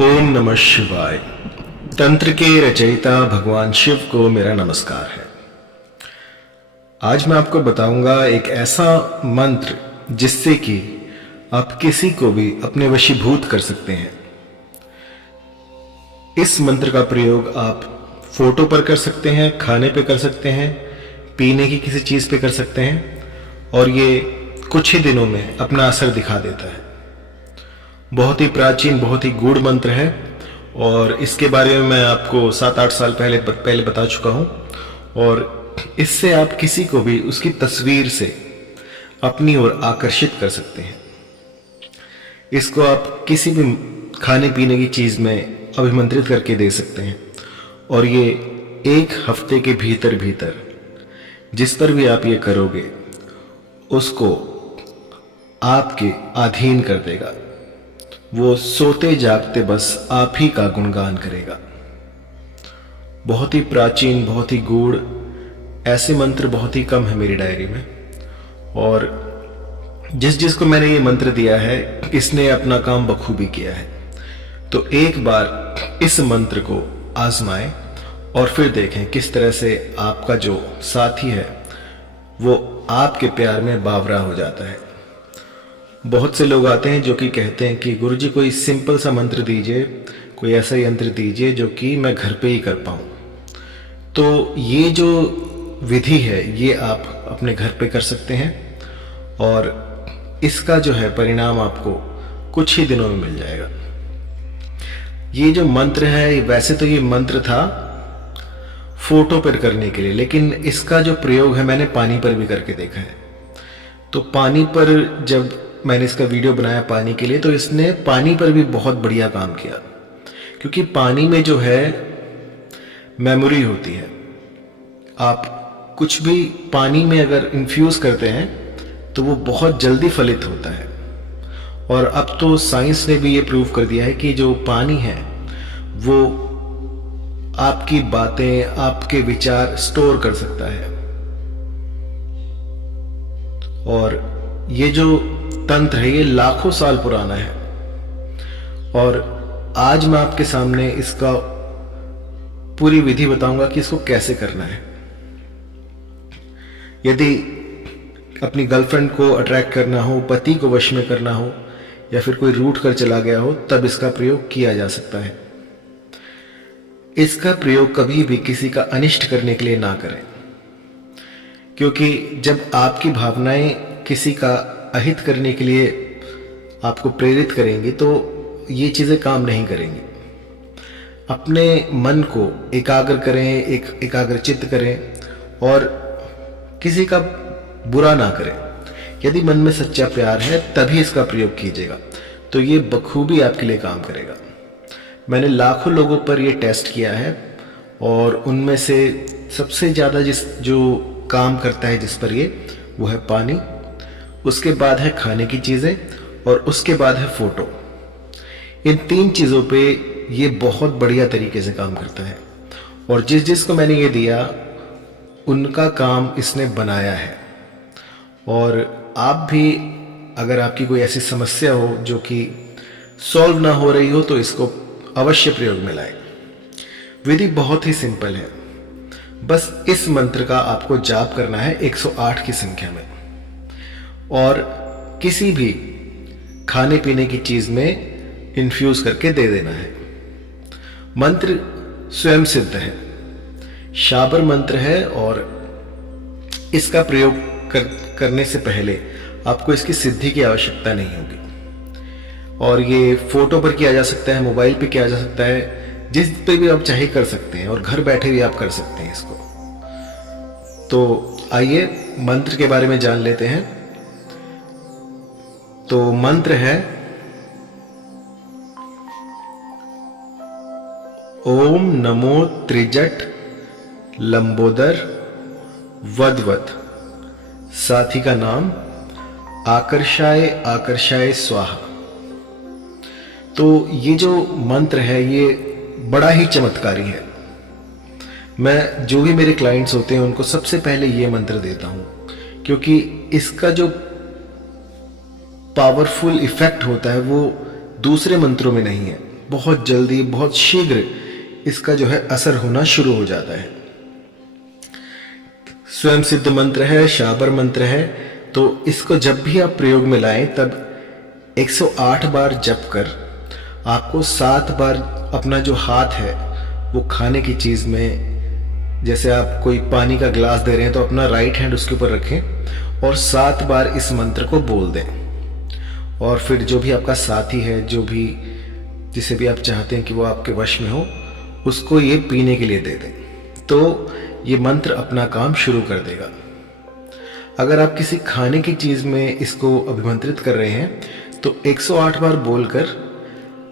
ओम नमः शिवाय। तंत्र के रचयिता भगवान शिव को मेरा नमस्कार है। आज मैं आपको बताऊंगा एक ऐसा मंत्र जिससे कि आप किसी को भी अपने वशीभूत कर सकते हैं। इस मंत्र का प्रयोग आप फोटो पर कर सकते हैं, खाने पे कर सकते हैं, पीने की किसी चीज पे कर सकते हैं और ये कुछ ही दिनों में अपना असर दिखा देता है। बहुत ही प्राचीन, बहुत ही गूढ़ मंत्र है और इसके बारे में मैं आपको 7-8 साल पहले बता चुका हूं और इससे आप किसी को भी उसकी तस्वीर से अपनी ओर आकर्षित कर सकते हैं। इसको आप किसी भी खाने पीने की चीज में अभिमंत्रित करके दे सकते हैं और ये 1 हफ्ते के भीतर भीतर जिस पर भी आप ये करोगे उसको आपके अधीन कर देगा। वो सोते जागते बस आप ही का गुणगान करेगा। बहुत ही प्राचीन, बहुत ही गूढ़, ऐसे मंत्र बहुत ही कम है मेरी डायरी में और जिसको मैंने ये मंत्र दिया है इसने अपना काम बखूबी किया है। तो एक बार इस मंत्र को आजमाएं और फिर देखें किस तरह से आपका जो साथी है वो आपके प्यार में बावरा हो जाता है। बहुत से लोग आते हैं जो कि कहते हैं कि गुरुजी कोई सिंपल सा मंत्र दीजिए, कोई ऐसा यंत्र दीजिए जो कि मैं घर पे ही कर पाऊँ। तो ये जो विधि है ये आप अपने घर पे कर सकते हैं और इसका जो है परिणाम आपको कुछ ही दिनों में मिल जाएगा। ये जो मंत्र है वैसे तो ये मंत्र था फोटो पर करने के लिए, लेकिन इसका जो प्रयोग है मैंने पानी पर भी करके देखा है। तो पानी पर जब मैंने इसका वीडियो बनाया पानी के लिए तो इसने पानी पर भी बहुत बढ़िया काम किया, क्योंकि पानी में जो है मेमोरी होती है। आप कुछ भी पानी में अगर इन्फ्यूज करते हैं तो वो बहुत जल्दी फलित होता है और अब तो साइंस ने भी ये प्रूव कर दिया है कि जो पानी है वो आपकी बातें, आपके विचार स्टोर कर सकता है। और ये जो तंत्र है ये लाखों साल पुराना है और आज मैं आपके सामने इसका पूरी विधि बताऊंगा कि इसको कैसे करना है। यदि अपनी गर्लफ्रेंड को अट्रैक्ट करना हो, पति को वश में करना हो या फिर कोई रूठ कर चला गया हो तब इसका प्रयोग किया जा सकता है। इसका प्रयोग कभी भी किसी का अनिष्ट करने के लिए ना करें, क्योंकि जब आपकी भावनाएं किसी का अहित करने के लिए आपको प्रेरित करेंगी तो ये चीजें काम नहीं करेंगी। अपने मन को एकाग्र करें, एकाग्रचित्त करें और किसी का बुरा ना करें। यदि मन में सच्चा प्यार है तभी इसका प्रयोग कीजिएगा, तो ये बखूबी आपके लिए काम करेगा। मैंने लाखों लोगों पर ये टेस्ट किया है और उनमें से सबसे ज़्यादा जो काम करता है जिस पर ये, वो है पानी, उसके बाद है खाने की चीज़ें और उसके बाद है फोटो। इन 3 चीज़ों पे ये बहुत बढ़िया तरीके से काम करता है और जिसको मैंने ये दिया उनका काम इसने बनाया है। और आप भी अगर आपकी कोई ऐसी समस्या हो जो कि सॉल्व ना हो रही हो तो इसको अवश्य प्रयोग में लाएं। विधि बहुत ही सिंपल है, बस इस मंत्र का आपको जाप करना है 108 की संख्या में और किसी भी खाने पीने की चीज में इन्फ्यूज करके दे देना है। मंत्र स्वयं सिद्ध है, शाबर मंत्र है और इसका प्रयोग करने से पहले आपको इसकी सिद्धि की आवश्यकता नहीं होगी। और ये फोटो पर किया जा सकता है, मोबाइल पे किया जा सकता है, जिस पे भी आप चाहे कर सकते हैं और घर बैठे भी आप कर सकते हैं इसको। तो आइए मंत्र के बारे में जान लेते हैं। तो मंत्र है ओम नमो त्रिजट लंबोदर वदवत। साथी का नाम आकर्षाय आकर्षाय स्वाहा। तो ये जो मंत्र है ये बड़ा ही चमत्कारी है। मैं जो भी मेरे क्लाइंट्स होते हैं उनको सबसे पहले ये मंत्र देता हूं, क्योंकि इसका जो पावरफुल इफेक्ट होता है वो दूसरे मंत्रों में नहीं है। बहुत जल्दी, बहुत शीघ्र इसका जो है असर होना शुरू हो जाता है। स्वयं सिद्ध मंत्र है, शाबर मंत्र है, तो इसको जब भी आप प्रयोग में लाएं तब 108 बार जप कर आपको 7 बार अपना जो हाथ है वो खाने की चीज़ में, जैसे आप कोई पानी का गिलास दे रहे हैं तो अपना राइट हैंड उसके ऊपर रखें और 7 बार इस मंत्र को बोल दें। और फिर जो भी आपका साथी है, जो भी जिसे भी आप चाहते हैं कि वो आपके वश में हो, उसको ये पीने के लिए दे दें, तो ये मंत्र अपना काम शुरू कर देगा। अगर आप किसी खाने की चीज़ में इसको अभिमंत्रित कर रहे हैं तो 108 बार बोलकर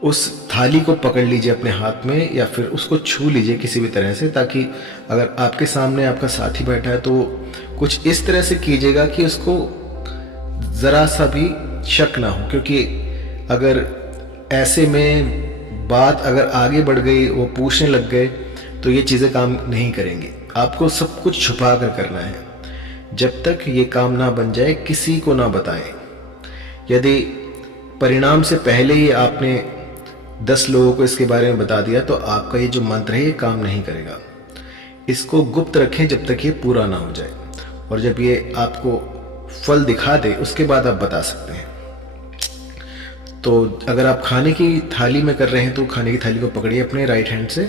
उस थाली को पकड़ लीजिए अपने हाथ में, या फिर उसको छू लीजिए किसी भी तरह से, ताकि अगर आपके सामने आपका साथी बैठा है तो कुछ इस तरह से कीजिएगा कि उसको ज़रा सा भी शक ना हो, क्योंकि अगर ऐसे में बात अगर आगे बढ़ गई, वो पूछने लग गए, तो ये चीज़ें काम नहीं करेंगी। आपको सब कुछ छुपा कर करना है। जब तक ये काम ना बन जाए किसी को ना बताएं। यदि परिणाम से पहले ही आपने 10 लोगों को इसके बारे में बता दिया तो आपका ये जो मंत्र है ये काम नहीं करेगा। इसको गुप्त रखें जब तक ये पूरा ना हो जाए, और जब ये आपको फल दिखा दे उसके बाद आप बता सकते हैं। तो अगर आप खाने की थाली में कर रहे हैं तो खाने की थाली को पकड़िए अपने राइट हैंड से,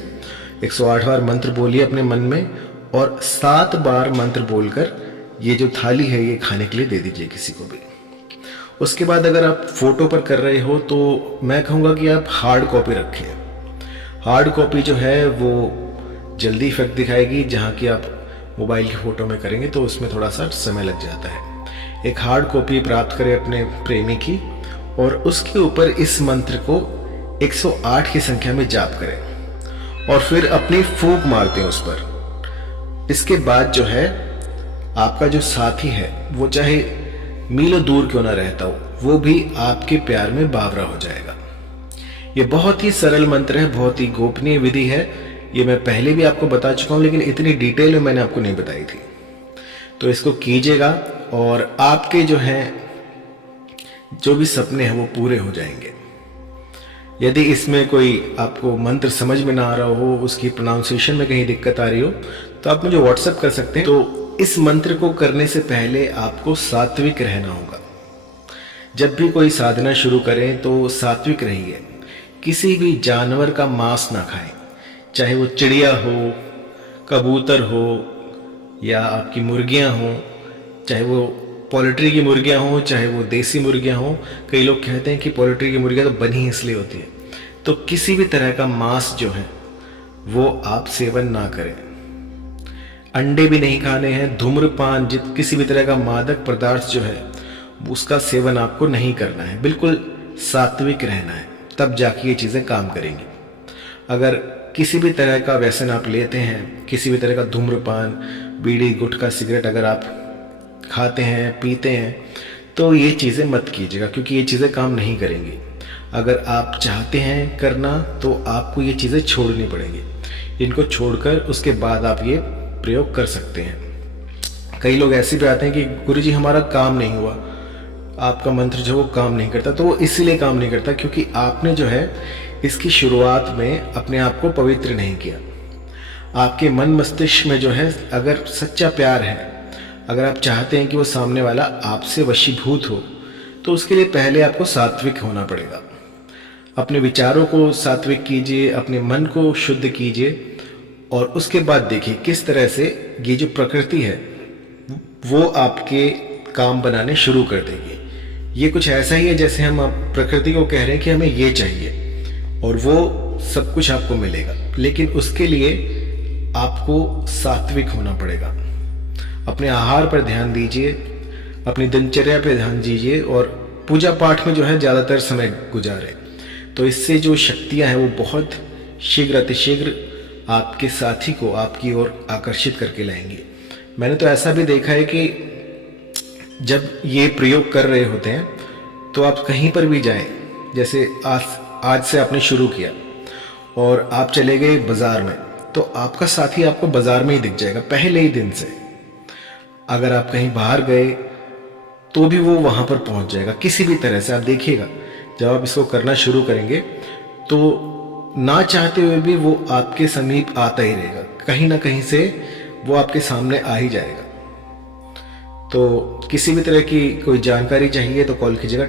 108 बार मंत्र बोलिए अपने मन में, और 7 बार मंत्र बोलकर ये जो थाली है ये खाने के लिए दे दीजिए किसी को भी। उसके बाद अगर आप फोटो पर कर रहे हो तो मैं कहूँगा कि आप हार्ड कॉपी रखें। हार्ड कॉपी जो है वो जल्दी इफेक्ट दिखाएगी, जहाँ की आप मोबाइल की फ़ोटो में करेंगे तो उसमें थोड़ा सा समय लग जाता है। एक हार्ड कॉपी प्राप्त करें अपने प्रेमी की, और उसके ऊपर इस मंत्र को 108 की संख्या में जाप करें और फिर अपनी फूंक मारते हैं उस पर। इसके बाद जो है आपका जो साथी है वो चाहे मीलों दूर क्यों ना रहता हो, वो भी आपके प्यार में बावरा हो जाएगा। ये बहुत ही सरल मंत्र है, बहुत ही गोपनीय विधि है। ये मैं पहले भी आपको बता चुका हूँ, लेकिन इतनी डिटेल में मैंने आपको नहीं बताई थी। तो इसको कीजिएगा और आपके जो हैं जो भी सपने हैं वो पूरे हो जाएंगे। यदि इसमें कोई आपको मंत्र समझ में ना आ रहा हो, उसकी प्रोनाउंसिएशन में कहीं दिक्कत आ रही हो, तो आप मुझे व्हाट्सएप कर सकते हैं। तो इस मंत्र को करने से पहले आपको सात्विक रहना होगा। जब भी कोई साधना शुरू करें तो सात्विक रहिए। किसी भी जानवर का मांस ना खाएं, चाहे वो चिड़िया हो, कबूतर हो, या आपकी मुर्गियां हो, चाहे वो पोल्ट्री की मुर्गियां हो, चाहे वो देसी मुर्गियां हो। कई लोग कहते हैं कि पोल्ट्री की मुर्गियां तो बनी इसलिए होती है। तो किसी भी तरह का मांस जो है वो आप सेवन ना करें। अंडे भी नहीं खाने हैं। धूम्रपान, किसी भी तरह का मादक पदार्थ जो है उसका सेवन आपको नहीं करना है। बिल्कुल सात्विक रहना है, तब जाके ये चीज़ें काम करेंगी। अगर किसी भी तरह का व्यसन आप लेते हैं, किसी भी तरह का धूम्रपान, बीड़ी, गुटखा, सिगरेट अगर आप खाते हैं, पीते हैं, तो ये चीज़ें मत कीजिएगा, क्योंकि ये चीज़ें काम नहीं करेंगी। अगर आप चाहते हैं करना तो आपको ये चीज़ें छोड़नी पड़ेंगी। इनको छोड़कर उसके बाद आप ये प्रयोग कर सकते हैं। कई लोग ऐसे भी आते हैं कि गुरुजी हमारा काम नहीं हुआ, आपका मंत्र जो वो काम नहीं करता। तो वो इसीलिए काम नहीं करता क्योंकि आपने जो है इसकी शुरुआत में अपने आप को पवित्र नहीं किया। आपके मन मस्तिष्क में जो है अगर सच्चा प्यार है, अगर आप चाहते हैं कि वो सामने वाला आपसे वशीभूत हो, तो उसके लिए पहले आपको सात्विक होना पड़ेगा। अपने विचारों को सात्विक कीजिए, अपने मन को शुद्ध कीजिए, और उसके बाद देखिए किस तरह से ये जो प्रकृति है वो आपके काम बनाने शुरू कर देगी। ये कुछ ऐसा ही है जैसे हम प्रकृति को कह रहे हैं कि हमें ये चाहिए और वो सब कुछ आपको मिलेगा, लेकिन उसके लिए आपको सात्विक होना पड़ेगा। अपने आहार पर ध्यान दीजिए, अपनी दिनचर्या पर ध्यान दीजिए, और पूजा पाठ में जो है ज़्यादातर समय गुजारें। तो इससे जो शक्तियां हैं वो बहुत शीघ्र अतिशीघ्र आपके साथी को आपकी ओर आकर्षित करके लाएंगी। मैंने तो ऐसा भी देखा है कि जब ये प्रयोग कर रहे होते हैं तो आप कहीं पर भी जाएं, जैसे आज से आपने शुरू किया और आप चले गए बाजार में, तो आपका साथी आपको बाजार में ही दिख जाएगा पहले ही दिन से। अगर आप कहीं बाहर गए तो भी वो वहाँ पर पहुँच जाएगा किसी भी तरह से। आप देखिएगा जब आप इसको करना शुरू करेंगे तो ना चाहते हुए भी वो आपके समीप आता ही रहेगा, कहीं ना कहीं से वो आपके सामने आ ही जाएगा। तो किसी भी तरह की कोई जानकारी चाहिए तो कॉल कीजिएगा।